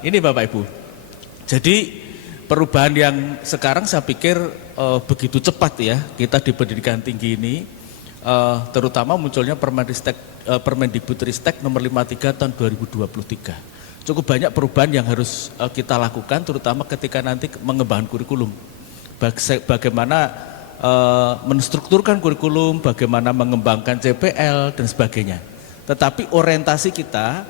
Ini Bapak Ibu. Jadi perubahan yang sekarang saya pikir begitu cepat ya kita di pendidikan tinggi ini, terutama munculnya Permendikbudristek nomor 53 tahun 2023. Cukup banyak perubahan yang harus kita lakukan, terutama ketika nanti mengembangkan kurikulum. Bagaimana menstrukturkan kurikulum, bagaimana mengembangkan CPL dan sebagainya. Tetapi orientasi kita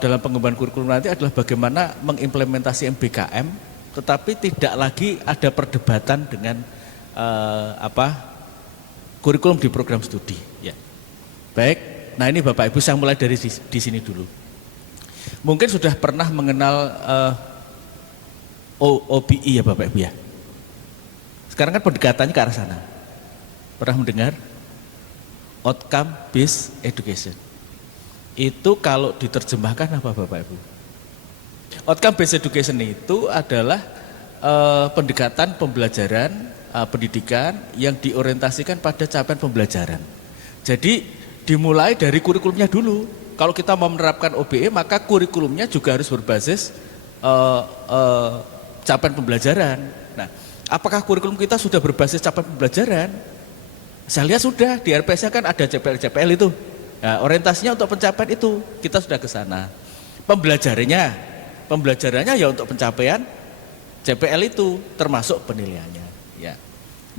dalam pengembangan kurikulum nanti adalah bagaimana mengimplementasi MBKM, tetapi tidak lagi ada perdebatan dengan kurikulum di program studi. Ya. Baik, nah ini Bapak Ibu saya mulai dari di sini dulu. Mungkin sudah pernah mengenal OBI ya Bapak Ibu ya. Sekarang kan pendekatannya ke arah sana. Pernah mendengar? Outcome Based Education. Itu kalau diterjemahkan apa Bapak Ibu? Outcome Based Education itu adalah pendekatan pembelajaran, pendidikan yang diorientasikan pada capaian pembelajaran. Jadi dimulai dari kurikulumnya dulu. Kalau kita mau menerapkan OBE maka kurikulumnya juga harus berbasis capaian pembelajaran. Nah, apakah kurikulum kita sudah berbasis capaian pembelajaran? Saya lihat sudah, di RPS-nya kan ada CPL itu. Nah, orientasinya untuk pencapaian itu, kita sudah ke sana. Pembelajarannya ya untuk pencapaian CPL itu, termasuk penilaiannya. Ya.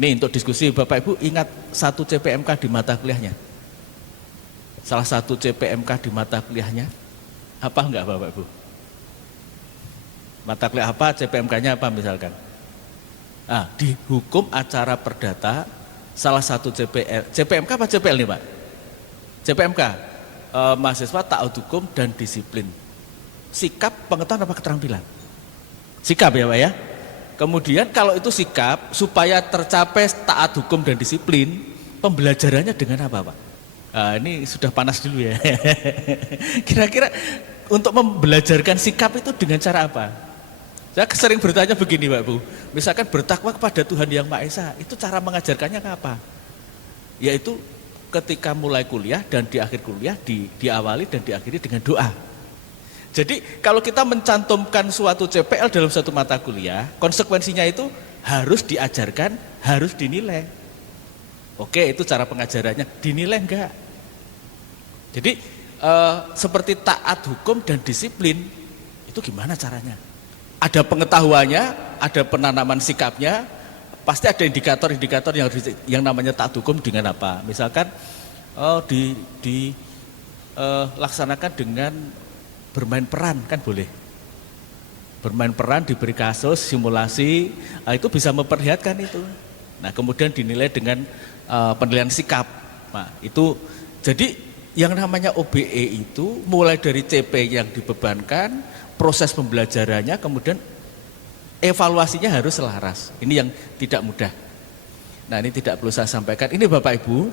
Nih untuk diskusi Bapak Ibu ingat satu CPMK di mata kuliahnya. Salah satu CPMK di mata kuliahnya apa enggak Bapak Ibu? Mata kuliah apa, CPMK-nya apa misalkan? Di hukum acara perdata salah satu CPMK apa CPL nih Pak? CPMK, mahasiswa taat hukum dan disiplin. Sikap, pengetahuan apa keterampilan? Sikap ya Pak ya. Kemudian kalau itu sikap, supaya tercapai taat hukum dan disiplin, pembelajarannya dengan apa Pak? Ini sudah panas dulu ya. Kira-kira untuk membelajarkan sikap itu dengan cara apa? Saya sering bertanya begini Pak Bu, misalkan bertakwa kepada Tuhan Yang Maha Esa, itu cara mengajarkannya ke apa? Yaitu ketika mulai kuliah dan di akhir kuliah diawali dan diakhiri dengan doa. Jadi kalau kita mencantumkan suatu CPL dalam satu mata kuliah, konsekuensinya itu harus diajarkan, harus dinilai. Oke, itu cara pengajarannya, dinilai enggak? Jadi seperti taat hukum dan disiplin, itu gimana caranya? Ada pengetahuannya, ada penanaman sikapnya, pasti ada indikator-indikator yang namanya taat hukum dengan apa? Misalkan laksanakan dengan bermain peran kan boleh. Bermain peran, diberi kasus, simulasi, itu bisa memperlihatkan itu. Nah kemudian dinilai dengan penilaian sikap. Nah itu jadi yang namanya OBE itu mulai dari CP yang dibebankan, proses pembelajarannya, kemudian evaluasinya harus selaras. Ini yang tidak mudah. Nah ini tidak perlu saya sampaikan. Ini Bapak Ibu,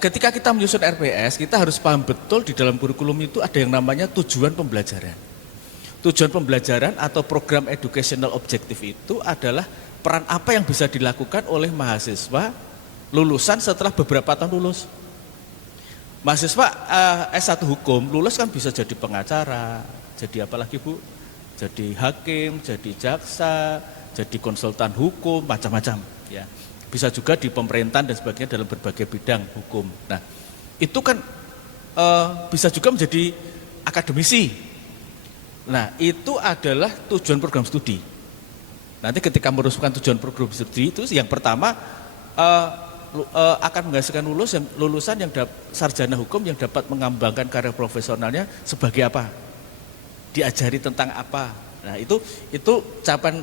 ketika kita menyusun RPS, kita harus paham betul di dalam kurikulum itu ada yang namanya tujuan pembelajaran. Tujuan pembelajaran atau program educational objective itu adalah peran apa yang bisa dilakukan oleh mahasiswa lulusan setelah beberapa tahun lulus. Mahasiswa S1 hukum lulus kan bisa jadi pengacara, jadi apa lagi Bu? Jadi hakim, jadi jaksa, jadi konsultan hukum, macam-macam ya. Bisa juga di pemerintahan dan sebagainya dalam berbagai bidang hukum. Nah, itu kan bisa juga menjadi akademisi. Nah, itu adalah tujuan program studi. Nanti ketika merumuskan tujuan program studi itu yang pertama akan menghasilkan lulusan yang sarjana hukum yang dapat mengembangkan karir profesionalnya sebagai apa? Diajari tentang apa? Nah, itu capaian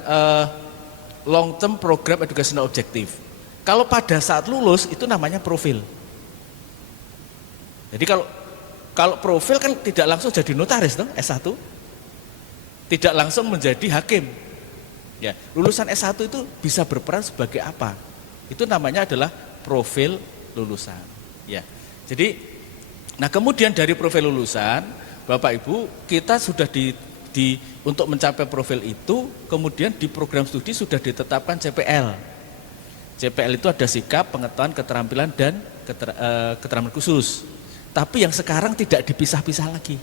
long term program educational objective. Kalau pada saat lulus itu namanya profil. Jadi kalau profil kan tidak langsung jadi notaris toh S1. Tidak langsung menjadi hakim. Ya, lulusan S1 itu bisa berperan sebagai apa? Itu namanya adalah profil lulusan. Ya. Jadi nah kemudian dari profil lulusan, Bapak Ibu, kita sudah untuk mencapai profil itu, kemudian di program studi sudah ditetapkan CPL. CPL itu ada sikap, pengetahuan, keterampilan, dan keterampilan khusus. Tapi yang sekarang tidak dipisah-pisah lagi.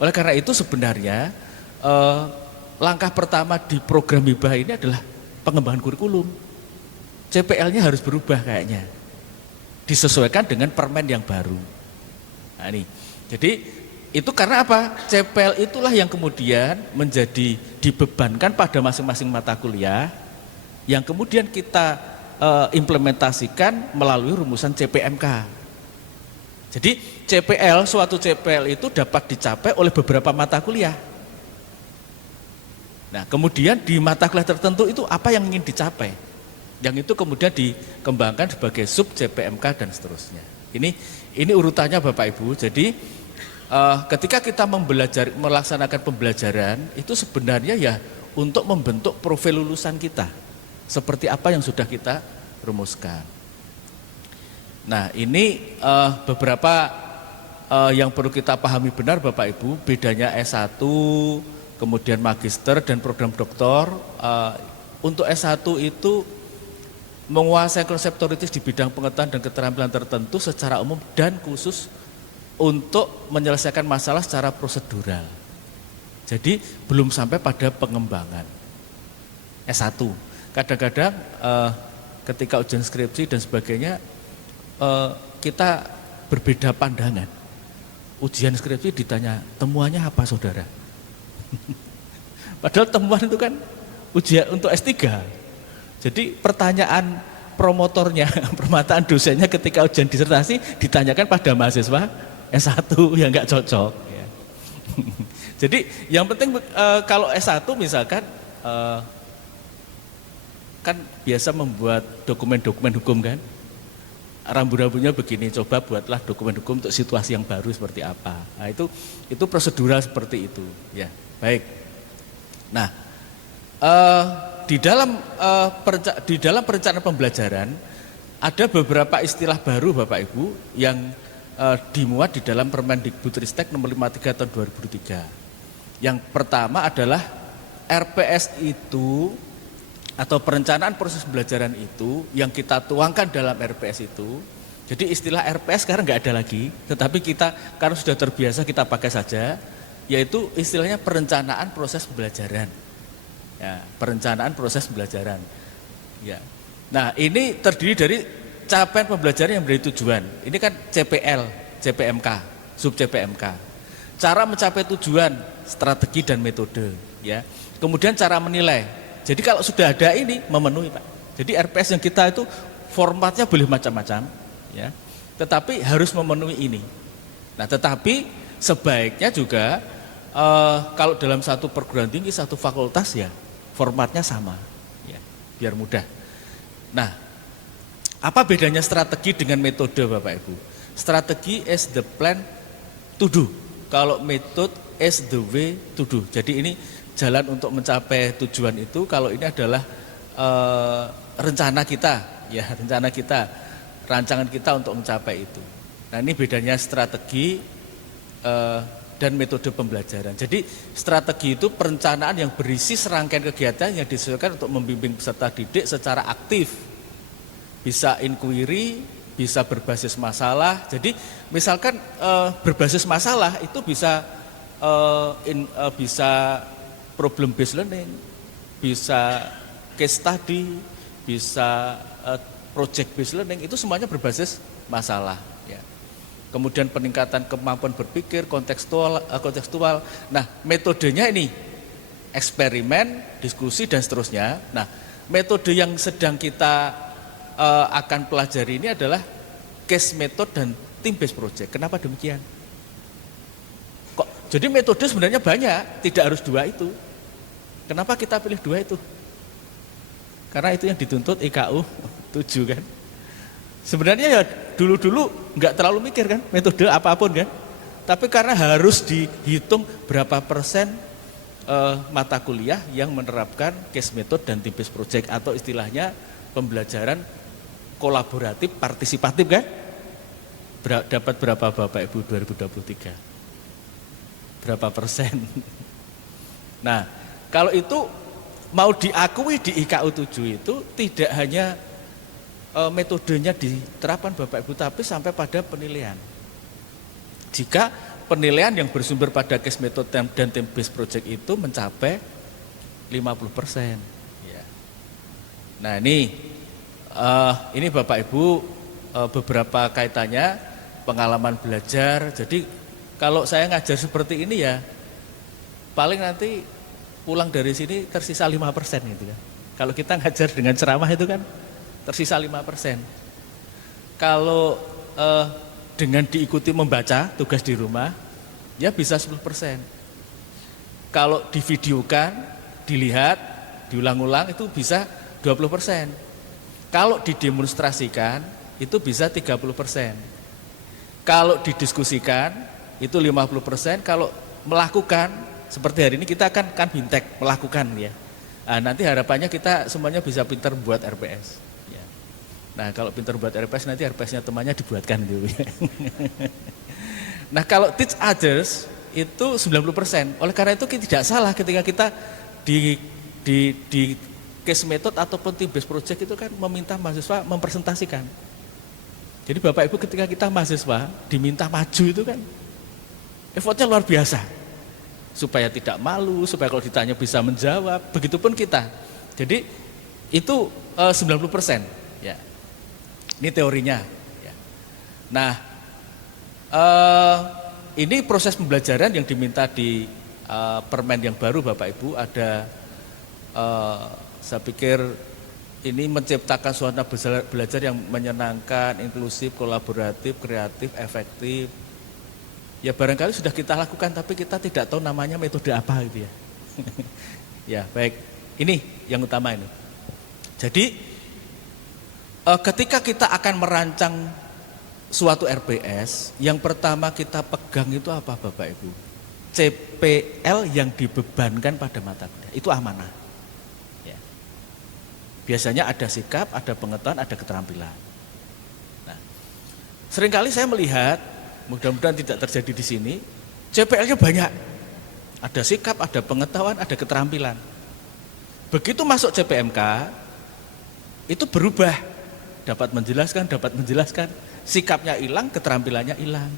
Oleh karena itu sebenarnya langkah pertama di program hibah ini adalah pengembangan kurikulum. CPL-nya harus berubah kayaknya, disesuaikan dengan permen yang baru. Nah ini, jadi itu karena apa? CPL itulah yang kemudian menjadi dibebankan pada masing-masing mata kuliah, yang kemudian kita implementasikan melalui rumusan CPMK. Jadi CPL, suatu CPL itu dapat dicapai oleh beberapa mata kuliah. Nah kemudian di mata kuliah tertentu itu apa yang ingin dicapai, yang itu kemudian dikembangkan sebagai sub CPMK dan seterusnya. Ini urutannya Bapak Ibu. Jadi ketika kita melaksanakan pembelajaran itu sebenarnya ya untuk membentuk profil lulusan kita seperti apa yang sudah kita rumuskan. Nah ini beberapa yang perlu kita pahami benar Bapak Ibu, bedanya S1, kemudian magister dan program doktor. Untuk S1 itu menguasai konsep teoritis di bidang pengetahuan dan keterampilan tertentu secara umum dan khusus untuk menyelesaikan masalah secara prosedural. Jadi belum sampai pada pengembangan. S1. Kadang-kadang ketika ujian skripsi dan sebagainya kita berbeda pandangan. Ujian skripsi ditanya temuannya apa saudara? Padahal temuan itu kan ujian untuk S3. Jadi pertanyaan promotornya, permataan dosennya ketika ujian disertasi ditanyakan pada mahasiswa S1 yang nggak cocok. Ya. Jadi yang penting kalau S1 misalkan kan biasa membuat dokumen-dokumen hukum kan, rambu-rambunya begini, coba buatlah dokumen hukum untuk situasi yang baru seperti apa. Nah itu prosedural seperti itu. Ya baik. Nah di dalam perencanaan pembelajaran ada beberapa istilah baru Bapak Ibu yang dimuat di dalam Permendikbudristek nomor 53 tahun 2003. Yang pertama adalah RPS itu atau perencanaan proses pembelajaran itu yang kita tuangkan dalam RPS itu. Jadi istilah RPS sekarang nggak ada lagi, tetapi kita karena sudah terbiasa kita pakai saja, yaitu istilahnya perencanaan proses pembelajaran. Ya, perencanaan proses pembelajaran. Ya. Nah, ini terdiri dari capaian pembelajaran yang menjadi tujuan. Ini kan CPL, CPMK, sub CPMK. Cara mencapai tujuan, strategi dan metode. Ya. Kemudian cara menilai. Jadi kalau sudah ada ini memenuhi Pak. Jadi RPS yang kita itu formatnya boleh macam-macam. Ya. Tetapi harus memenuhi ini. Nah, tetapi sebaiknya juga kalau dalam satu perguruan tinggi, satu fakultas ya formatnya sama, ya, biar mudah. Nah, apa bedanya strategi dengan metode Bapak Ibu? Strategi is the plan to do, kalau metode is the way to do. Jadi ini jalan untuk mencapai tujuan itu, kalau ini adalah rencana kita, ya rencana kita, rancangan kita untuk mencapai itu. Nah ini bedanya strategi dan metode pembelajaran. Jadi strategi itu perencanaan yang berisi serangkaian kegiatan yang disesuaikan untuk membimbing peserta didik secara aktif. Bisa inquiry, bisa berbasis masalah. Jadi misalkan berbasis masalah itu bisa bisa problem based learning, bisa case study, bisa project based learning, itu semuanya berbasis masalah. Kemudian peningkatan kemampuan berpikir, kontekstual. Nah, metodenya ini eksperimen, diskusi dan seterusnya. Nah, metode yang sedang kita akan pelajari ini adalah case method dan team based project. Kenapa demikian? Jadi metode sebenarnya banyak, tidak harus dua itu. Kenapa kita pilih dua itu? Karena itu yang dituntut IKU 7 kan. Sebenarnya ya dulu-dulu nggak terlalu mikir kan metode apapun kan, tapi karena harus dihitung berapa persen mata kuliah yang menerapkan case method dan team based project atau istilahnya pembelajaran kolaboratif partisipatif kan. Dapat berapa Bapak Ibu 2023? Berapa persen? Nah kalau itu mau diakui di IKU 7 itu tidak hanya metodenya diterapkan Bapak Ibu, tapi sampai pada penilaian. Jika penilaian yang bersumber pada case method dan team based project itu mencapai 50%. Ya. Nah ini Bapak Ibu beberapa kaitannya pengalaman belajar. Jadi kalau saya ngajar seperti ini ya paling nanti pulang dari sini tersisa 5% gitu kan. Kalau kita ngajar dengan ceramah itu kan tersisa 5%. Kalau dengan diikuti membaca tugas di rumah, ya bisa 10%. Kalau divideokan, dilihat, diulang-ulang itu bisa 20%. Kalau didemonstrasikan, itu bisa 30%. Kalau didiskusikan, itu 50%. Kalau melakukan, seperti hari ini kita kan bintek, melakukan ya. Nah, nanti harapannya kita semuanya bisa pintar buat RPS. Nah kalau pintar buat RPS nanti RPS-nya temannya dibuatkan gitu. Nah kalau teach others itu 90%. Oleh karena itu tidak salah ketika kita di case method ataupun team based project itu kan meminta mahasiswa mempresentasikan. Jadi Bapak Ibu ketika kita mahasiswa diminta maju itu kan effortnya luar biasa. Supaya tidak malu, supaya kalau ditanya bisa menjawab. Begitupun kita. Jadi itu 90%. Ya. Ini teorinya. Nah, ini proses pembelajaran yang diminta di permen yang baru Bapak Ibu ada, saya pikir ini menciptakan suasana belajar yang menyenangkan, inklusif, kolaboratif, kreatif, efektif. Ya barangkali sudah kita lakukan tapi kita tidak tahu namanya metode apa gitu ya. Ya baik, ini yang utama ini. Jadi ketika kita akan merancang suatu RPS, yang pertama kita pegang itu apa Bapak Ibu? CPL yang dibebankan pada mata kuliah, itu amanah. Ya. Biasanya ada sikap, ada pengetahuan, ada keterampilan. Nah, seringkali saya melihat, mudah-mudahan tidak terjadi di sini, CPL-nya banyak. Ada sikap, ada pengetahuan, ada keterampilan. Begitu masuk CPMK, itu berubah. Dapat menjelaskan, sikapnya hilang, keterampilannya hilang.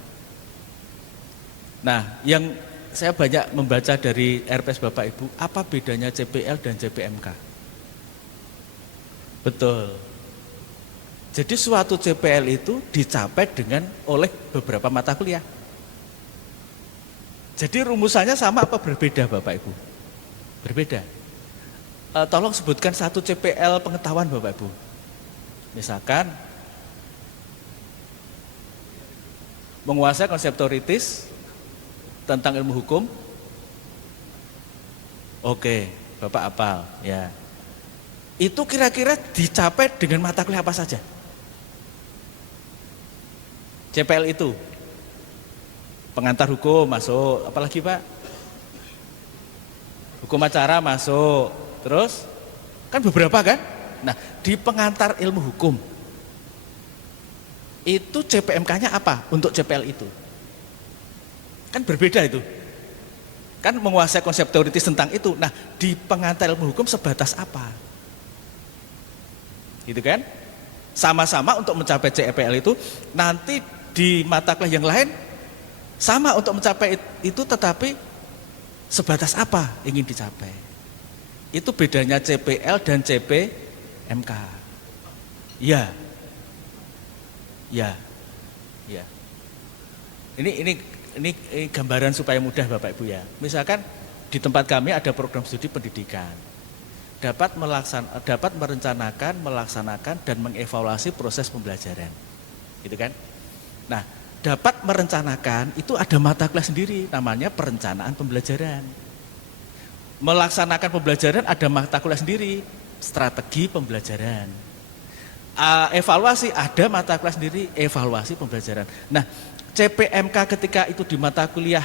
Nah, yang saya banyak membaca dari RPS Bapak Ibu, apa bedanya CPL dan CPMK? Betul. Jadi suatu CPL itu dicapai oleh beberapa mata kuliah. Jadi rumusannya sama apa berbeda Bapak Ibu? Berbeda. Tolong sebutkan satu CPL pengetahuan Bapak Ibu. Misalkan menguasai konsep teoritis tentang ilmu hukum. Oke, Bapak hafal ya. Itu kira-kira dicapai dengan mata kuliah apa saja? CPL itu. Pengantar hukum masuk, apalagi Pak? Hukum acara masuk. Terus kan beberapa kan? Nah, di pengantar ilmu hukum itu CPMK-nya apa untuk CPL itu? Kan berbeda itu. Kan menguasai konsep teoritis tentang itu. Nah, di pengantar ilmu hukum sebatas apa? Gitu kan? Sama-sama untuk mencapai CPL itu, nanti di mata kuliah yang lain sama untuk mencapai itu, tetapi sebatas apa ingin dicapai? Itu bedanya CPL dan CPMK. Ya. Ini gambaran supaya mudah Bapak Ibu ya. Misalkan di tempat kami ada program studi pendidikan. Dapat merencanakan, melaksanakan dan mengevaluasi proses pembelajaran. Gitu kan? Nah, dapat merencanakan itu ada mata kuliah sendiri namanya perencanaan pembelajaran. Melaksanakan pembelajaran ada mata kuliah sendiri, strategi pembelajaran. Evaluasi ada mata kuliah sendiri, evaluasi pembelajaran. Nah, CPMK ketika itu di mata kuliah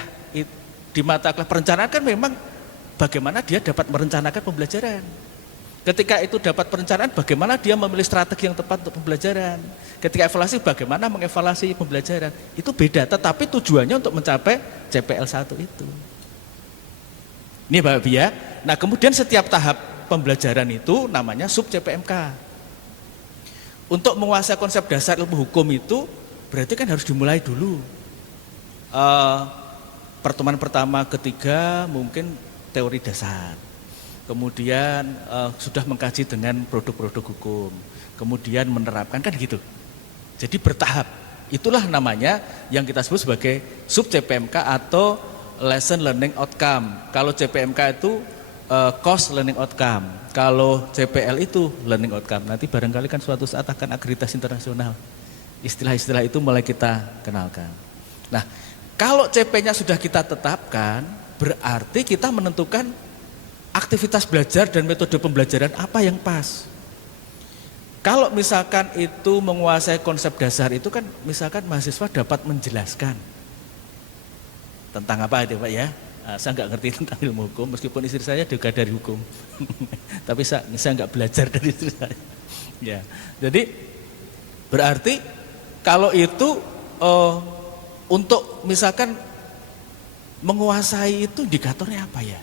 perencanaan kan memang bagaimana dia dapat merencanakan pembelajaran. Ketika itu dapat perencanaan, bagaimana dia memilih strategi yang tepat untuk pembelajaran. Ketika evaluasi, bagaimana mengevaluasi pembelajaran. Itu beda, tetapi tujuannya untuk mencapai CPL 1 itu. Ini Bapak Ibu ya. Nah, kemudian setiap tahap pembelajaran itu namanya sub CPMK. Untuk menguasai konsep dasar ilmu hukum itu berarti kan harus dimulai dulu. pertemuan pertama, ketiga mungkin teori dasar. Kemudian sudah mengkaji dengan produk-produk hukum. Kemudian menerapkan, kan gitu. Jadi bertahap. Itulah namanya yang kita sebut sebagai sub CPMK atau lesson learning outcome. Kalau CPMK itu course learning outcome. Kalau CPL itu learning outcome. Nanti barangkali kan suatu saat akan akreditasi internasional. Istilah-istilah itu mulai kita kenalkan. Nah, kalau CP-nya sudah kita tetapkan, berarti kita menentukan aktivitas belajar dan metode pembelajaran apa yang pas. Kalau misalkan itu menguasai konsep dasar itu kan, misalkan mahasiswa dapat menjelaskan tentang apa itu Pak ya. Saya nggak ngerti tentang ilmu hukum, meskipun istri saya juga dari hukum. Tapi saya nggak belajar dari istri saya. Ya, jadi berarti kalau itu untuk misalkan menguasai itu indikatornya apa ya?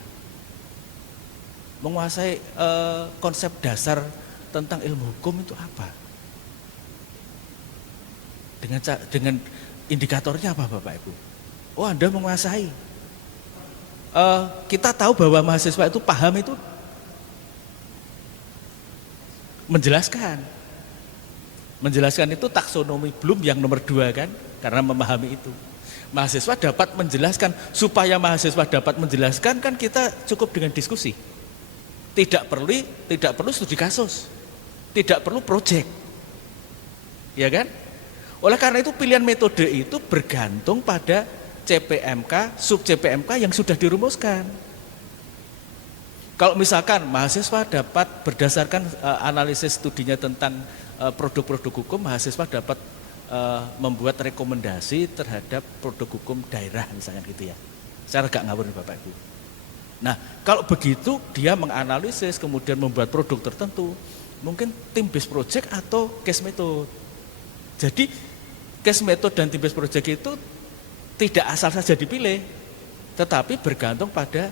Menguasai konsep dasar tentang ilmu hukum itu apa? Dengan indikatornya apa Bapak Ibu? Oh, Anda menguasai. Kita tahu bahwa mahasiswa itu paham itu menjelaskan. Menjelaskan itu taksonomi Bloom yang nomor 2 kan, karena memahami itu. Mahasiswa dapat menjelaskan, supaya mahasiswa dapat menjelaskan kan kita cukup dengan diskusi. Tidak perlu studi kasus. Tidak perlu proyek. Ya kan? Oleh karena itu pilihan metode itu bergantung pada CPMK, sub CPMK yang sudah dirumuskan. Kalau misalkan mahasiswa dapat berdasarkan analisis studinya tentang produk-produk hukum, mahasiswa dapat membuat rekomendasi terhadap produk hukum daerah misalnya gitu ya. Saya agak ngawur nih Bapak Ibu. Nah, kalau begitu dia menganalisis kemudian membuat produk tertentu, mungkin tim based project atau case method. Jadi case method dan tim based project itu tidak asal saja dipilih, tetapi bergantung pada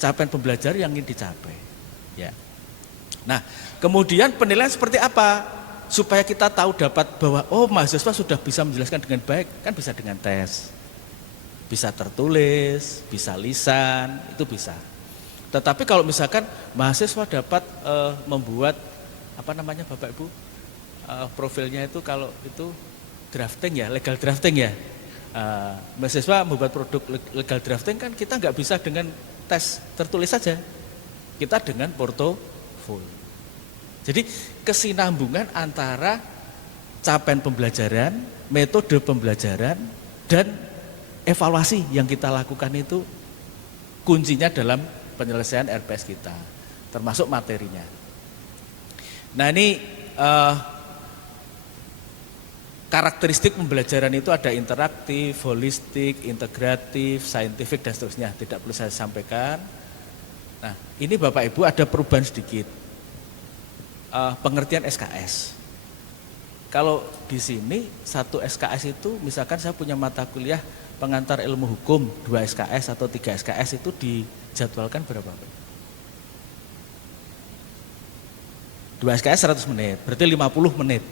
capaian pembelajaran yang ingin dicapai. Ya. Nah, kemudian penilaian seperti apa? Supaya kita tahu dapat bahwa oh mahasiswa sudah bisa menjelaskan dengan baik, kan bisa dengan tes. Bisa tertulis, bisa lisan, itu bisa. Tetapi kalau misalkan mahasiswa dapat membuat apa namanya Bapak Ibu, profilnya itu kalau itu drafting ya, legal drafting ya. Mahasiswa membuat produk legal drafting kan kita nggak bisa dengan tes tertulis saja, kita dengan portofolio. Jadi kesinambungan antara capaian pembelajaran, metode pembelajaran, dan evaluasi yang kita lakukan itu kuncinya dalam penyelesaian RPS kita, termasuk materinya. Nah ini karakteristik pembelajaran itu ada interaktif, holistik, integratif, saintifik dan seterusnya. Tidak perlu saya sampaikan. Nah ini Bapak Ibu ada perubahan sedikit. Pengertian SKS. Kalau di sini satu SKS itu misalkan saya punya mata kuliah pengantar ilmu hukum 2 SKS atau 3 SKS itu dijadwalkan berapa? 2 SKS 100 menit, berarti 50 menit.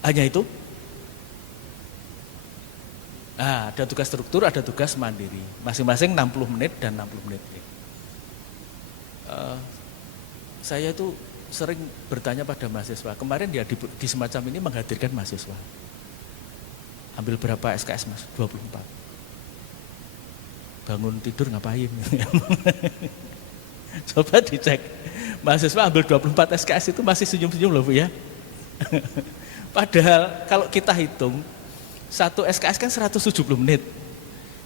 Hanya itu? Nah, ada tugas struktur, ada tugas mandiri. Masing-masing 60 menit dan 60 menit. Saya itu sering bertanya pada mahasiswa. Kemarin dia di semacam ini menghadirkan mahasiswa. Ambil berapa SKS Mas? 24. Bangun tidur ngapain? Coba dicek. Mahasiswa ambil 24 SKS itu masih senyum-senyum loh Bu ya. Padahal kalau kita hitung, satu SKS kan 170 menit.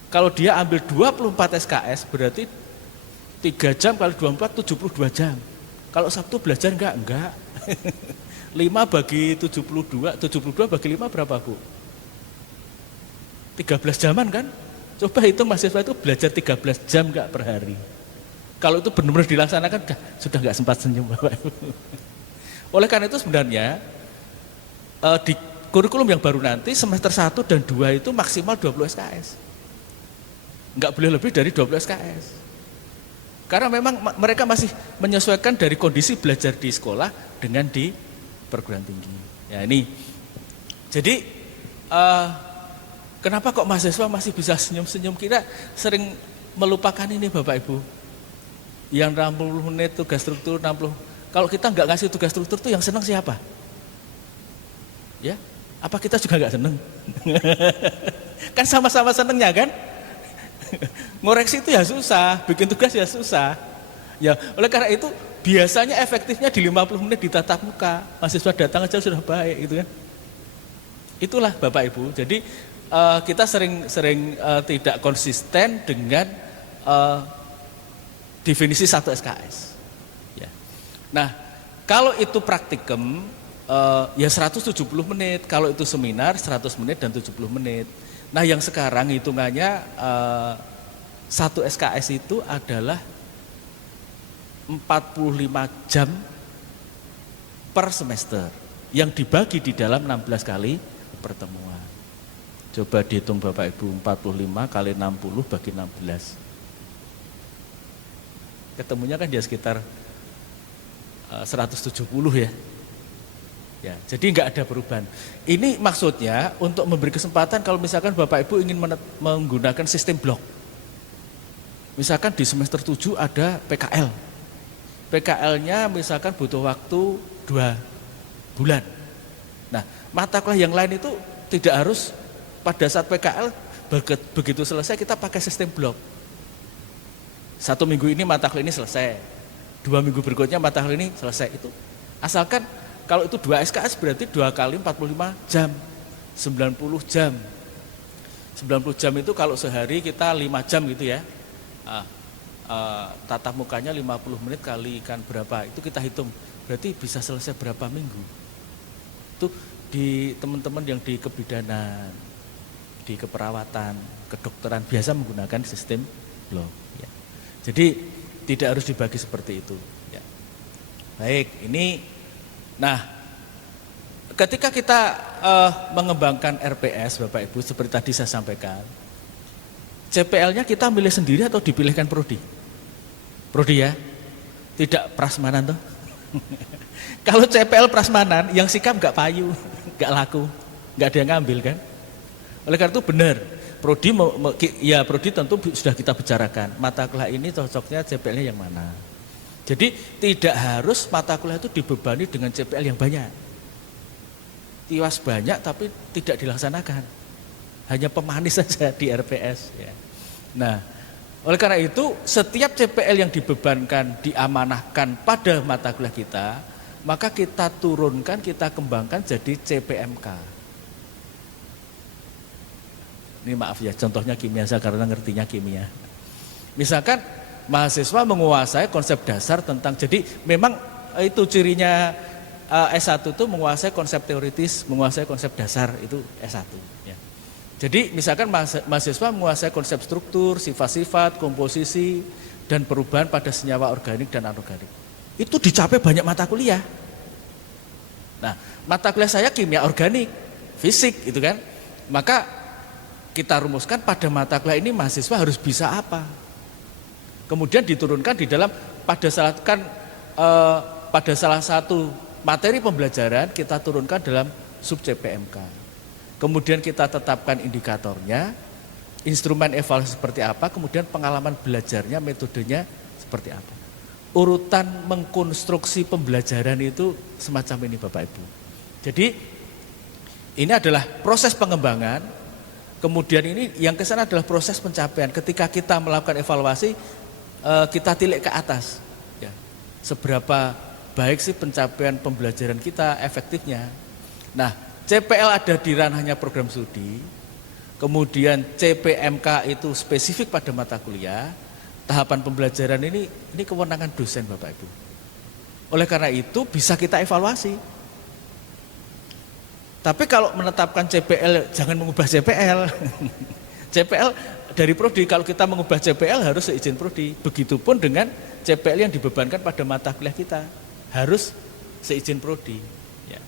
Kalau dia ambil 24 SKS berarti 3 jam kali 24, 72 jam. Kalau Sabtu belajar enggak. 5 bagi 72, 72 bagi 5 berapa Bu? 13 jaman kan? Coba hitung mahasiswa itu belajar 13 jam enggak per hari. Kalau itu benar-benar dilaksanakan sudah enggak sempat senyum Bapak Ibu. Oleh karena itu sebenarnya di kurikulum yang baru nanti semester 1 dan 2 itu maksimal 20 SKS. Enggak boleh lebih dari 20 SKS. Karena memang mereka masih menyesuaikan dari kondisi belajar di sekolah dengan di perguruan tinggi. Ya ini. Jadi Kenapa kok mahasiswa masih bisa senyum-senyum? Kita sering melupakan ini Bapak Ibu. Yang 60 menit tugas struktur 60. Kalau kita nggak ngasih tugas struktur tuh yang senang siapa? Ya, apa kita juga nggak seneng? Kan sama-sama senengnya kan? Ngoreksi itu ya susah, bikin tugas ya susah. Ya, oleh karena itu biasanya efektifnya di 50 menit di tatap muka. Mahasiswa datang aja sudah baik gitu kan. Itulah Bapak Ibu. Jadi kita sering tidak konsisten dengan definisi 1 SKS. Ya. Nah, kalau itu praktikum ya 170 menit, kalau itu seminar 100 menit dan 70 menit. Nah, yang sekarang hitungannya 1 SKS itu adalah 45 jam per semester yang dibagi di dalam 16 kali pertemuan. Coba dihitung Bapak Ibu, 45 kali 60 bagi 16. Ketemunya kan dia sekitar 170 ya. Ya, jadi nggak ada perubahan. Ini maksudnya untuk memberi kesempatan kalau misalkan Bapak Ibu ingin menggunakan sistem blok. Misalkan di semester 7 ada PKL. PKL-nya misalkan butuh waktu 2 bulan. Nah, mata kuliah yang lain itu tidak harus pada saat PKL begitu selesai kita pakai sistem blok. 1 minggu ini mata kuliah ini selesai, 2 minggu berikutnya mata kuliah ini selesai. Itu asalkan kalau itu 2 SKS berarti 2 kali 45 jam, 90 jam. 90 jam itu kalau sehari kita 5 jam gitu ya. Tatap mukanya 50 menit kalikan berapa, itu kita hitung. Berarti bisa selesai berapa minggu. Itu di teman-teman yang di kebidanan, di keperawatan, kedokteran biasa menggunakan sistem blok. Ya. Jadi tidak harus dibagi seperti itu. Ya. Baik, ini, nah, ketika kita mengembangkan RPS, Bapak Ibu, seperti tadi saya sampaikan, CPL-nya kita milih sendiri atau dipilihkan prodi? Prodi ya, tidak prasmanan toh. Kalau CPL prasmanan, yang sikap nggak payu, nggak laku, nggak ada yang ngambil kan. Oleh karena itu benar, prodi ya prodi tentu sudah kita bicarakan. Mata kuliah ini cocoknya CPL-nya yang mana. Jadi tidak harus mata kuliah itu dibebani dengan CPL yang banyak. Tiwas banyak tapi tidak dilaksanakan. Hanya pemanis saja di RPS. Ya. Nah, oleh karena itu setiap CPL yang dibebankan, diamanahkan pada mata kuliah kita, maka kita turunkan, kita kembangkan jadi CPMK. Ini maaf ya, contohnya kimia saya karena ngertinya kimia. Misalkan mahasiswa menguasai konsep dasar tentang, jadi memang itu cirinya S1 itu menguasai konsep teoritis, menguasai konsep dasar, itu S1. Ya. Jadi misalkan mahasiswa menguasai konsep struktur, sifat-sifat, komposisi, dan perubahan pada senyawa organik dan anorganik. Itu dicapai banyak mata kuliah. Nah, mata kuliah saya kimia organik, fisik gitu kan. Maka kita rumuskan pada mata kuliah ini mahasiswa harus bisa apa. Kemudian diturunkan di dalam pada salah satu materi pembelajaran kita turunkan dalam sub CPMK. Kemudian kita tetapkan indikatornya, instrumen evaluasi seperti apa, kemudian pengalaman belajarnya, metodenya seperti apa. Urutan mengkonstruksi pembelajaran itu semacam ini Bapak Ibu. Jadi ini adalah proses pengembangan, kemudian ini yang kesana adalah proses pencapaian. Ketika kita melakukan evaluasi, kita tilik ke atas. Ya. Seberapa baik sih pencapaian pembelajaran kita, efektifnya. Nah, CPL ada di ranahnya program studi, kemudian CPMK itu spesifik pada mata kuliah, tahapan pembelajaran ini kewenangan dosen Bapak Ibu. Oleh karena itu bisa kita evaluasi. Tapi kalau menetapkan CPL, jangan mengubah CPL. CPL dari prodi, kalau kita mengubah CPL harus seizin prodi. Begitupun dengan CPL yang dibebankan pada mata kuliah kita, harus seizin prodi. Ya.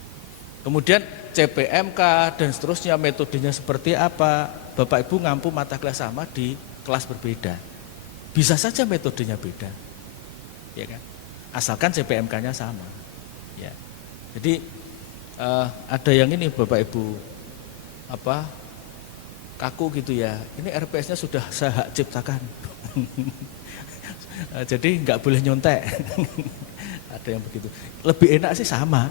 Kemudian CPMK dan seterusnya, metodenya seperti apa, Bapak Ibu ngampu mata kuliah sama di kelas berbeda. Bisa saja metodenya beda, ya kan? Asalkan CPMK-nya sama. Ya. Jadi ada yang ini Bapak Ibu kaku gitu ya. Ini RPS-nya sudah saya hak ciptakan. Jadi nggak boleh nyontek. Ada yang begitu. Lebih enak sih sama.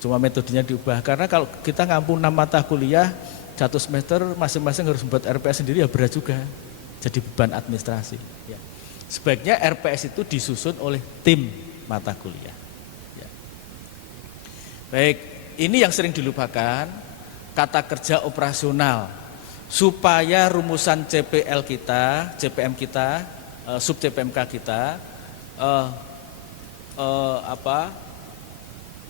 Cuma metodenya diubah. Karena kalau kita ngampu 6 mata kuliah, 1 semester masing-masing harus membuat RPS sendiri ya berat juga. Jadi beban administrasi. Ya. Sebaiknya RPS itu disusun oleh tim mata kuliah. Ya. Baik, ini yang sering dilupakan, kata kerja operasional. Supaya rumusan CPL kita, CPM kita, sub CPMK kita,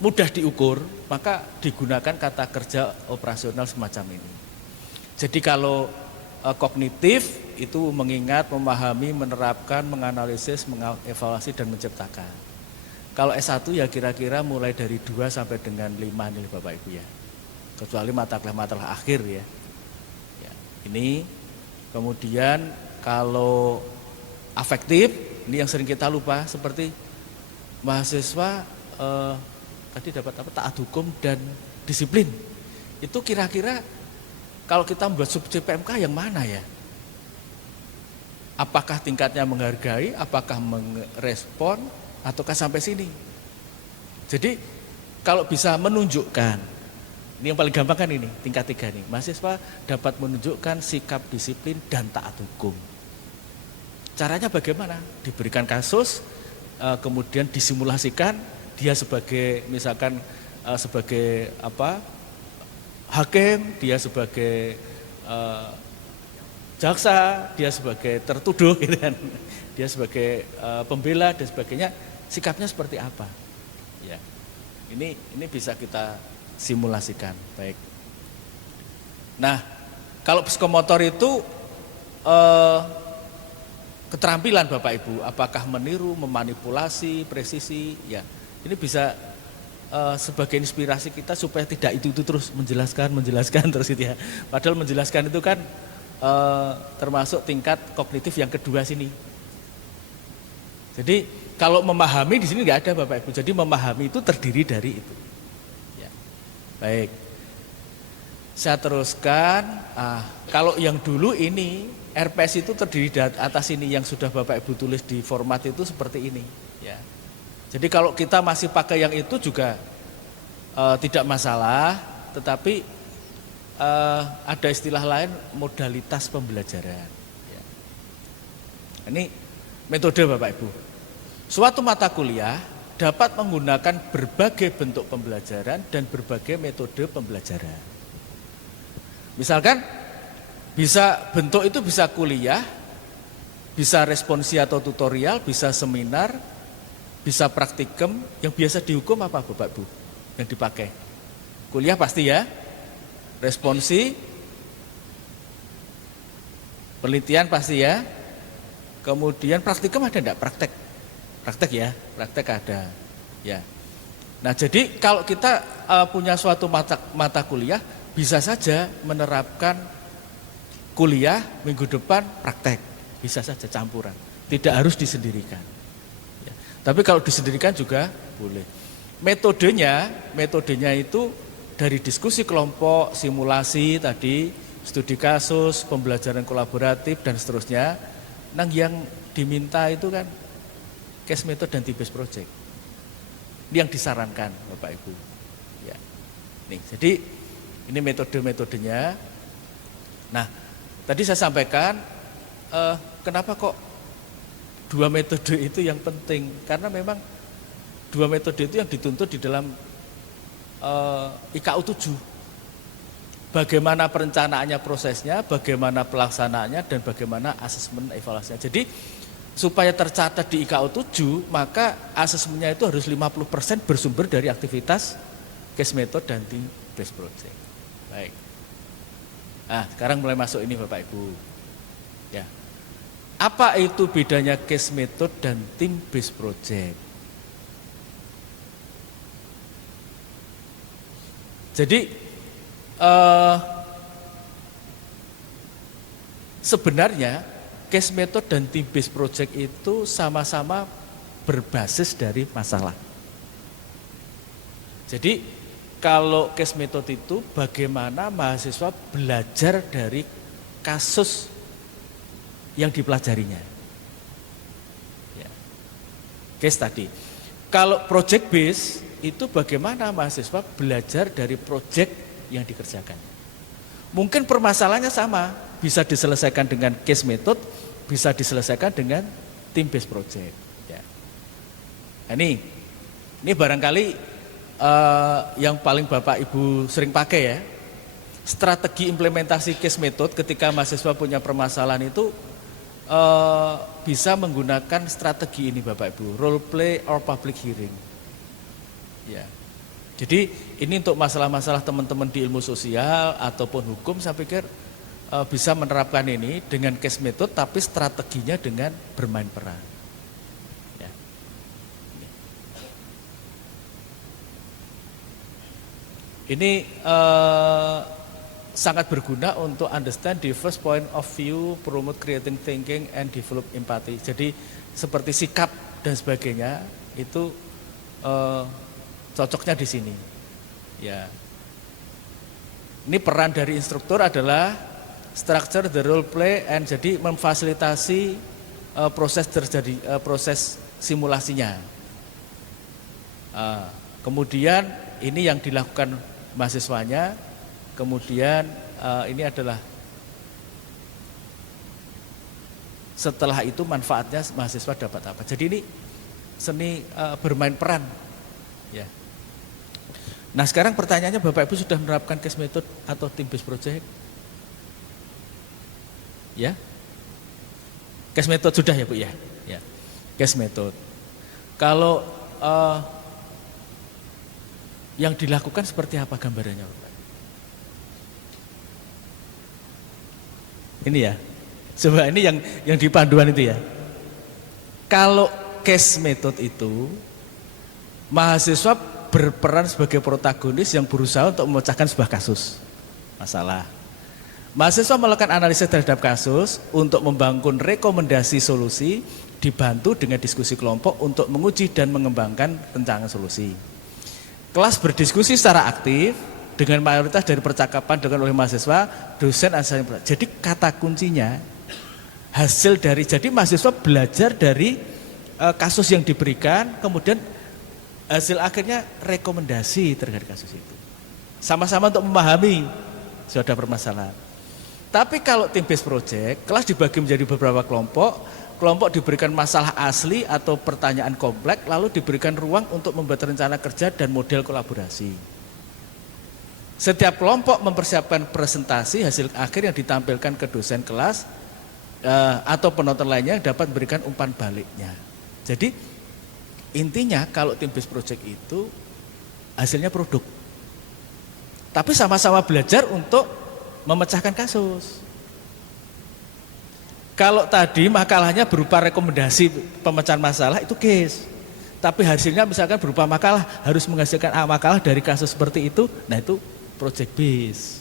mudah diukur, maka digunakan kata kerja operasional semacam ini. Jadi kalau kognitif itu mengingat, memahami, menerapkan, menganalisis, mengevaluasi dan menciptakan. Kalau S1 ya kira-kira mulai dari 2 sampai dengan 5 nih Bapak Ibu ya. Kecuali mata kuliah akhir ya. Ini kemudian kalau afektif, ini yang sering kita lupa seperti mahasiswa tadi dapat apa, taat hukum dan disiplin. Itu kira-kira kalau kita membuat sub CPMK yang mana ya? Apakah tingkatnya menghargai, apakah merespon, ataukah sampai sini? Jadi kalau bisa menunjukkan, ini yang paling gampang kan ini, tingkat 3 nih. Mahasiswa dapat menunjukkan sikap disiplin dan taat hukum. Caranya bagaimana? Diberikan kasus, kemudian disimulasikan, dia sebagai misalkan sebagai hakim, dia sebagai jaksa, dia sebagai tertuduh, gitu kan. Dia sebagai pembela dan sebagainya, sikapnya seperti apa? Ya, ini bisa kita simulasikan. Baik. Nah, kalau psikomotor itu keterampilan Bapak Ibu, apakah meniru, memanipulasi, presisi, ya ini bisa sebagai inspirasi kita supaya tidak itu terus menjelaskan terus gitu ya. Padahal menjelaskan itu kan termasuk tingkat kognitif yang kedua sini. Jadi kalau memahami di sini nggak ada Bapak Ibu. Jadi memahami itu terdiri dari itu. Ya. Baik. Saya teruskan. Kalau yang dulu ini RPS itu terdiri dari atas ini yang sudah Bapak Ibu tulis di format itu seperti ini. Ya. Jadi kalau kita masih pakai yang itu juga tidak masalah, tetapi ada istilah lain modalitas pembelajaran. Ya. Ini metode Bapak Ibu. Suatu mata kuliah dapat menggunakan berbagai bentuk pembelajaran dan berbagai metode pembelajaran. Misalkan bentuk itu bisa kuliah, bisa responsi atau tutorial, bisa seminar, bisa praktikum. Yang biasa dihukum apa Bapak Ibu yang dipakai? Kuliah pasti ya, responsi, penelitian pasti ya, kemudian praktikum ada enggak? Praktek ya, praktek ada ya. Nah jadi kalau kita punya suatu mata kuliah, bisa saja menerapkan kuliah, minggu depan praktek, bisa saja campuran, tidak harus disendirikan ya. Tapi kalau disendirikan juga boleh. Metodenya itu dari diskusi kelompok, simulasi tadi, studi kasus, pembelajaran kolaboratif dan seterusnya. Nah yang diminta itu kan case method dan team based project. Ini yang disarankan Bapak Ibu. Ya. Nih, jadi ini metode-metodenya. Nah, tadi saya sampaikan kenapa kok 2 metode itu yang penting? Karena memang 2 metode itu yang dituntut di dalam IKU 7. Bagaimana perencanaannya, prosesnya, bagaimana pelaksanaannya, dan bagaimana asesmen evaluasinya. Jadi supaya tercatat di IKU 7, maka asesmennya itu harus 50% bersumber dari aktivitas case method dan team based project. Baik. Nah, sekarang mulai masuk ini Bapak Ibu. Ya. Apa itu bedanya case method dan team based project? Jadi sebenarnya case method dan team based project itu sama-sama berbasis dari masalah. Jadi kalau case method itu bagaimana mahasiswa belajar dari kasus yang dipelajarinya. Ya. Case tadi. Kalau project base itu bagaimana mahasiswa belajar dari project yang dikerjakan. Mungkin permasalahannya sama, bisa diselesaikan dengan case method, bisa diselesaikan dengan team based project. Ya. Nah, ini barangkali yang paling Bapak Ibu sering pakai ya. Strategi implementasi case method ketika mahasiswa punya permasalahan itu bisa menggunakan strategi ini Bapak Ibu, role play or public hearing. Ya. Jadi ini untuk masalah-masalah teman-teman di ilmu sosial ataupun hukum, saya pikir bisa menerapkan ini dengan case method tapi strateginya dengan bermain peran. Ya. Ini sangat berguna untuk understand diverse point of view, promote creating thinking and develop empathy. Jadi seperti sikap dan sebagainya itu cocoknya di sini. Ya. Ini peran dari instruktur adalah structure the role play and jadi memfasilitasi proses simulasinya. Kemudian ini yang dilakukan mahasiswanya. Kemudian ini adalah setelah itu manfaatnya mahasiswa dapat apa. Jadi ini seni bermain peran. Ya. Nah sekarang pertanyaannya Bapak Ibu sudah menerapkan case method atau team based project? Ya, case method sudah ya Bu ya. Ya, case method. Kalau yang dilakukan seperti apa gambarannya Bapak? Ini ya, coba ini yang di panduan itu ya. Kalau case method itu mahasiswa berperan sebagai protagonis yang berusaha untuk memecahkan sebuah kasus masalah. Mahasiswa melakukan analisis terhadap kasus untuk membangun rekomendasi solusi, dibantu dengan diskusi kelompok untuk menguji dan mengembangkan rancangan solusi. Kelas berdiskusi secara aktif dengan mayoritas dari percakapan dengan oleh mahasiswa, dosen, asisten. Jadi kata kuncinya hasil dari, jadi mahasiswa belajar dari kasus yang diberikan, kemudian hasil akhirnya rekomendasi terhadap kasus itu. Sama-sama untuk memahami sudah permasalahan. Tapi kalau team based project, kelas dibagi menjadi beberapa kelompok, kelompok diberikan masalah asli atau pertanyaan kompleks, lalu diberikan ruang untuk membuat rencana kerja dan model kolaborasi. Setiap kelompok mempersiapkan presentasi hasil akhir yang ditampilkan ke dosen kelas atau penonton lainnya yang dapat memberikan umpan baliknya. Jadi intinya kalau team based project itu hasilnya produk. Tapi sama-sama belajar untuk memecahkan kasus. Kalau tadi makalahnya berupa rekomendasi pemecahan masalah itu case. Tapi hasilnya misalkan berupa makalah, harus menghasilkan makalah dari kasus seperti itu, nah itu project base.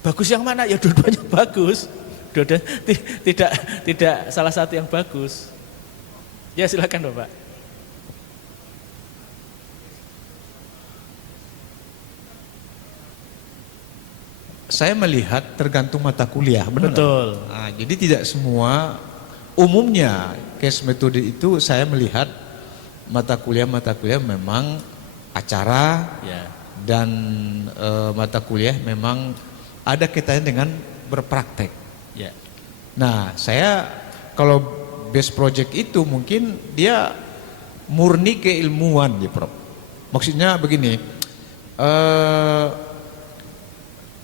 Bagus yang mana? Ya dua-duanya bagus. Tidak salah satu yang bagus. Ya silakan Bapak. Saya melihat tergantung mata kuliah, benar? Betul. Nah, jadi tidak semua, umumnya case metode itu saya melihat mata kuliah memang acara ya. Dan mata kuliah memang ada kaitannya dengan berpraktek. Ya. Nah, saya kalau base project itu mungkin dia murni keilmuan ya Prof. Maksudnya begini,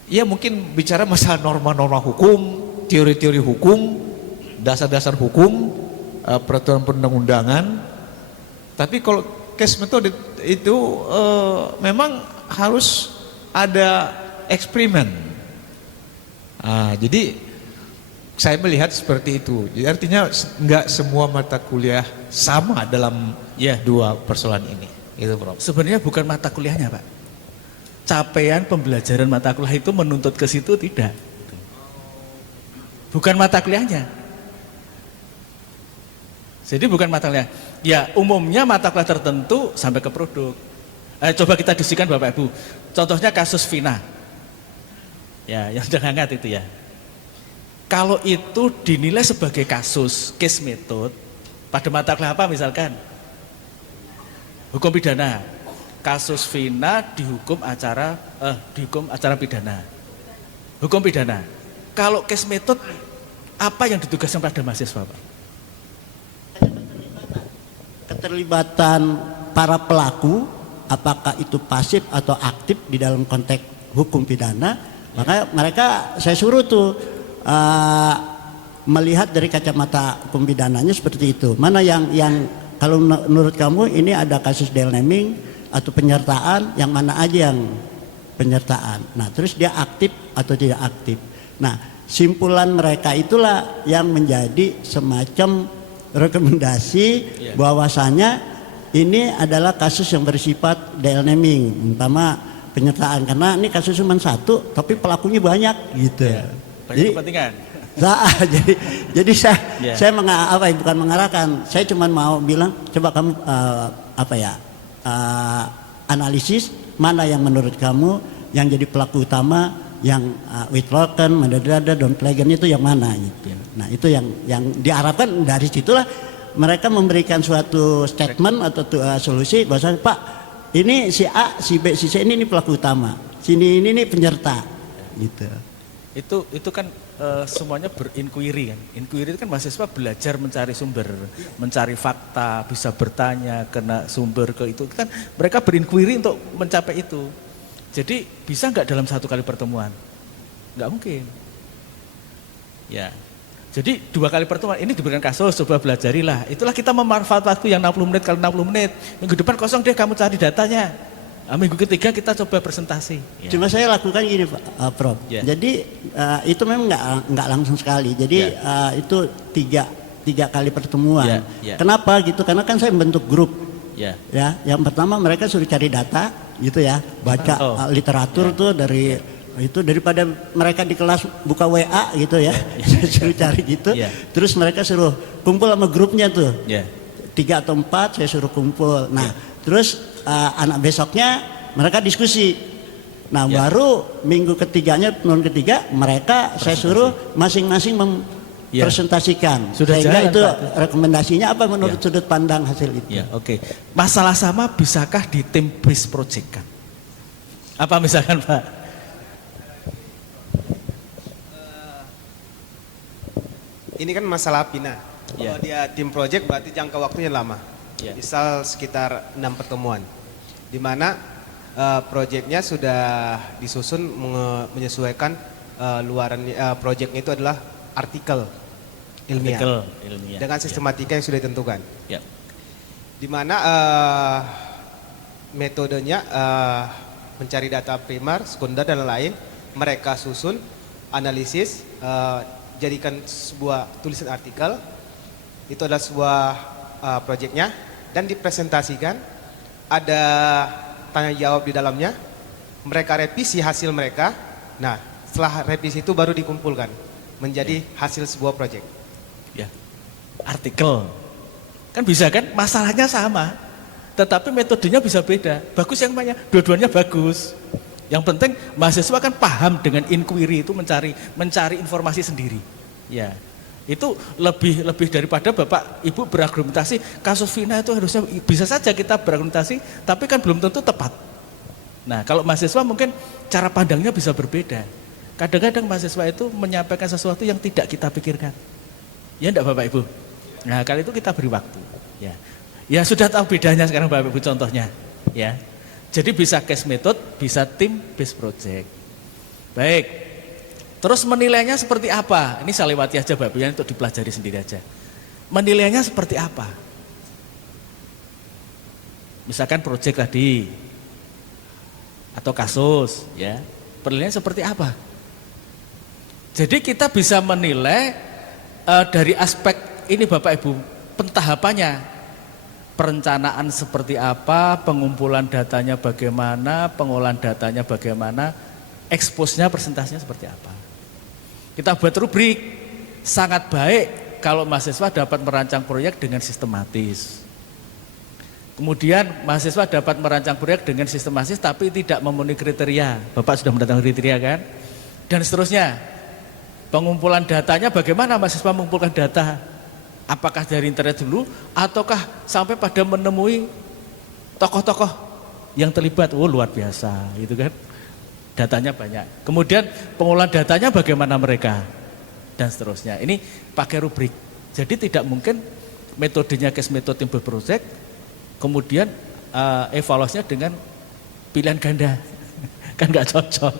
ya mungkin bicara masalah norma-norma hukum, teori-teori hukum, dasar-dasar hukum, peraturan perundang-undangan. Tapi kalau case metode itu memang harus ada eksperimen. Nah, jadi saya melihat seperti itu. Jadi artinya enggak semua mata kuliah sama dalam dua persoalan ini. Itu Prof. Sebenarnya bukan mata kuliahnya Pak. Capaian pembelajaran mata kuliah itu menuntut ke situ tidak. Bukan mata kuliahnya. Jadi bukan mata kuliah. Ya, umumnya mata kuliah tertentu sampai ke produk. Coba kita diskusikan Bapak Ibu. Contohnya kasus Vina. Ya, yang sedang hangat itu ya. Kalau itu dinilai sebagai kasus, case method, pada mata kuliah apa misalkan? Hukum pidana. Kasus Vina dihukum acara pidana. Hukum pidana. Kalau case method, apa yang ditugaskan pada mahasiswa, Pak? Keterlibatan para pelaku, apakah itu pasif atau aktif di dalam konteks hukum pidana, maka mereka saya suruh tuh melihat dari kacamata hukum pidananya seperti itu. Mana yang kalau menurut kamu ini ada kasus deal naming atau penyertaan, yang mana aja yang penyertaan. Nah, terus dia aktif atau tidak aktif. Nah, simpulan mereka itulah yang menjadi semacam rekomendasi bahwasanya ini adalah kasus yang bersifat deal naming, umpama penyertaan, karena ini kasus cuma satu tapi pelakunya banyak gitu. Banyak kepentingan. Jadi saya bukan mengarahkan, saya cuma mau bilang coba kamu analisis mana yang menurut kamu yang jadi pelaku utama, yang withdrawn, mandada, down plagan itu yang mana gitu. Nah, itu yang diharapkan dari situlah mereka memberikan suatu statement atau solusi bahwa Pak, ini si A, si B, si C ini pelaku utama, sini ini penyerta gitu. Itu kan semuanya berinquiry kan. Inquiry itu kan mahasiswa belajar mencari sumber, mencari fakta, bisa bertanya, kena sumber ke itu kan mereka berinquiry untuk mencapai itu. Jadi bisa nggak dalam satu kali pertemuan? Nggak mungkin. Ya. Jadi 2 kali pertemuan ini diberikan kasus, coba belajarilah. Itulah kita memanfaat waktu yang 60 menit kali 60 menit. Minggu depan kosong deh, kamu cari datanya. Minggu ketiga kita coba presentasi. Ya. Cuma saya lakukan gini Pak, Prof. Ya. Jadi itu memang nggak langsung sekali. Jadi itu tiga kali pertemuan. Ya. Ya. Kenapa gitu? Karena kan saya membentuk grup. Ya. Ya. Yang pertama mereka suruh cari data, gitu ya, baca literatur tuh dari itu, daripada mereka di kelas buka WA gitu ya, saya suruh cari gitu. Terus mereka suruh kumpul sama grupnya tuh. 3 atau 4 saya suruh kumpul. Nah, terus anak besoknya mereka diskusi. Nah, baru minggu ketiganya, penuh ketiga, mereka saya suruh masing-masing mempresentasikan. Sehingga itu Pak, rekomendasinya apa menurut sudut pandang hasil itu. Oke. Masalah sama bisakah di tim base project kan? Apa misalkan Pak? Ini kan masalah Pina. Kalau dia tim project berarti jangka waktunya lama. Misal sekitar 6 pertemuan. Di mana proyeknya sudah disusun menyesuaikan luaran proyeknya itu adalah artikel ilmiah. Dengan sistematika yang sudah ditentukan. Di mana metodenya mencari data primer, sekunder dan lain, mereka susun, analisis, jadikan sebuah tulisan artikel, itu adalah sebuah proyeknya, dan dipresentasikan. Ada tanya jawab di dalamnya, mereka revisi hasil mereka. Nah, setelah revisi itu baru dikumpulkan menjadi hasil sebuah proyek. Artikel kan bisa kan, masalahnya sama, tetapi metodenya bisa beda. Bagus yang mana? Dua-duanya bagus. Yang penting mahasiswa kan paham dengan inquiry itu, mencari informasi sendiri. Ya. Itu lebih daripada Bapak Ibu berargumentasi kasus Vina itu harusnya, bisa saja kita berargumentasi tapi kan belum tentu tepat. Nah, kalau mahasiswa mungkin cara pandangnya bisa berbeda. Kadang-kadang mahasiswa itu menyampaikan sesuatu yang tidak kita pikirkan. Ya enggak Bapak Ibu? Nah, kali itu kita beri waktu. Ya sudah tahu bedanya sekarang Bapak Ibu contohnya. Ya. Jadi bisa case method, bisa tim based project. Baik. Terus menilainya seperti apa? Ini saya lewati aja Bapak Ibu untuk dipelajari sendiri aja. Menilainya seperti apa? Misalkan proyek tadi atau kasus, ya. Penilaiannya seperti apa? Jadi kita bisa menilai dari aspek ini Bapak Ibu, pentahapannya. Perencanaan seperti apa, pengumpulan datanya bagaimana, pengolahan datanya bagaimana, expose-nya, presentasinya seperti apa. Kita buat rubrik, sangat baik kalau mahasiswa dapat merancang proyek dengan sistematis. Kemudian mahasiswa dapat merancang proyek dengan sistematis tapi tidak memenuhi kriteria. Bapak sudah mendatangkan kriteria kan? Dan seterusnya. Pengumpulan datanya bagaimana mahasiswa mengumpulkan data? Apakah dari internet dulu ataukah sampai pada menemui tokoh-tokoh yang terlibat? Oh, luar biasa, gitu kan? Datanya banyak. Kemudian pengolahan datanya bagaimana mereka? Dan seterusnya. Ini pakai rubrik. Jadi tidak mungkin metodenya case method timbul project, kemudian evaluasinya dengan pilihan ganda. Kan nggak cocok.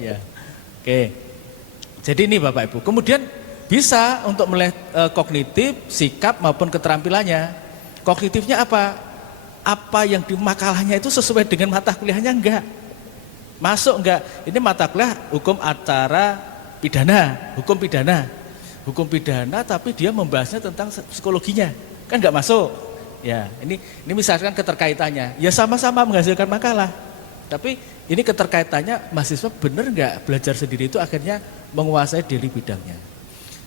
Ya. Oke. Jadi ini Bapak Ibu. Kemudian bisa untuk melihat kognitif, sikap maupun keterampilannya. Kognitifnya apa? Apa yang di makalahnya itu sesuai dengan mata kuliahnya enggak? Masuk enggak? Ini mata kuliah hukum acara pidana, hukum pidana. Hukum pidana tapi dia membahasnya tentang psikologinya. Kan enggak masuk. Ya, ini misalkan keterkaitannya. Ya sama-sama menghasilkan makalah. Tapi ini keterkaitannya mahasiswa benar enggak belajar sendiri itu akhirnya menguasai daily bidangnya.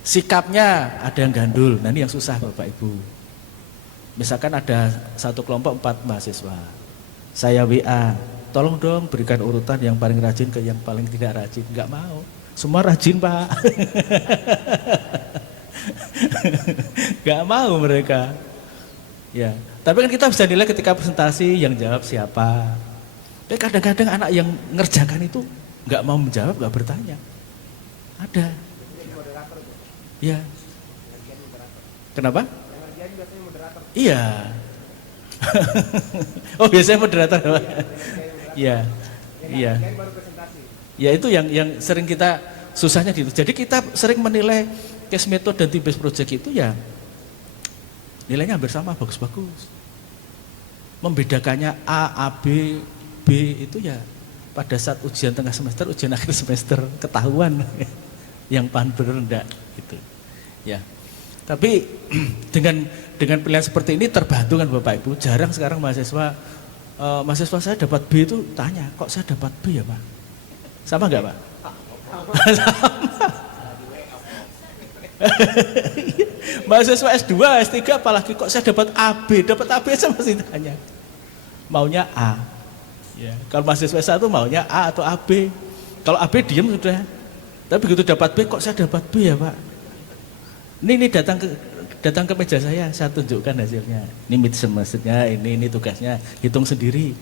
Sikapnya ada yang gandul. Nah, ini yang susah Bapak Ibu. Misalkan ada satu kelompok 4 mahasiswa. Saya WA, tolong dong berikan urutan yang paling rajin ke yang paling tidak rajin. Enggak mau. Semua rajin Pak. Enggak mau mereka. Ya, tapi kan kita bisa nilai ketika presentasi yang jawab siapa. Tapi kadang-kadang anak yang ngerjakan itu enggak mau menjawab, enggak bertanya. Ada. Ya. Kenapa? Iya. Oh, biasanya moderator. Iya. Iya. Ya itu yang sering kita susahnya gitu. Jadi kita sering menilai case method dan team based project itu ya nilainya hampir sama, bagus-bagus. Membedakannya A, B, B itu ya pada saat ujian tengah semester, ujian akhir semester ketahuan yang paling rendah gitu. Ya. Tapi dengan pilihan seperti ini terbantu kan Bapak Ibu. Jarang sekarang mahasiswa saya dapat B itu tanya, kok saya dapat B ya Pak? Sama enggak Pak? Sama. Mahasiswa S2, S3 apalagi kok saya dapat AB aja masih tanya. Maunya A. Ya, kalau mahasiswa S1 maunya A atau AB. Kalau AB diam sudah. Tapi begitu dapat B, kok saya dapat B ya Pak? Ini datang ke meja saya tunjukkan hasilnya. Ini mid semesternya, ini tugasnya, hitung sendiri.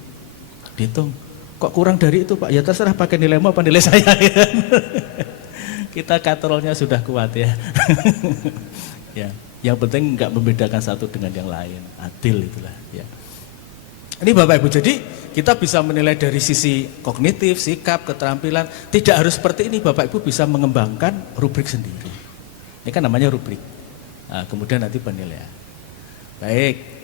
Dihitung. Kok kurang dari itu Pak? Ya terserah pakai nilaimu apa nilai saya. Kita katrolnya sudah kuat ya. Ya, yang penting enggak membedakan satu dengan yang lain. Adil itulah ya. Ini Bapak Ibu, jadi kita bisa menilai dari sisi kognitif, sikap, keterampilan. Tidak harus seperti ini, Bapak Ibu bisa mengembangkan rubrik sendiri. Ini kan namanya rubrik. Nah, kemudian nanti penilaian. Baik.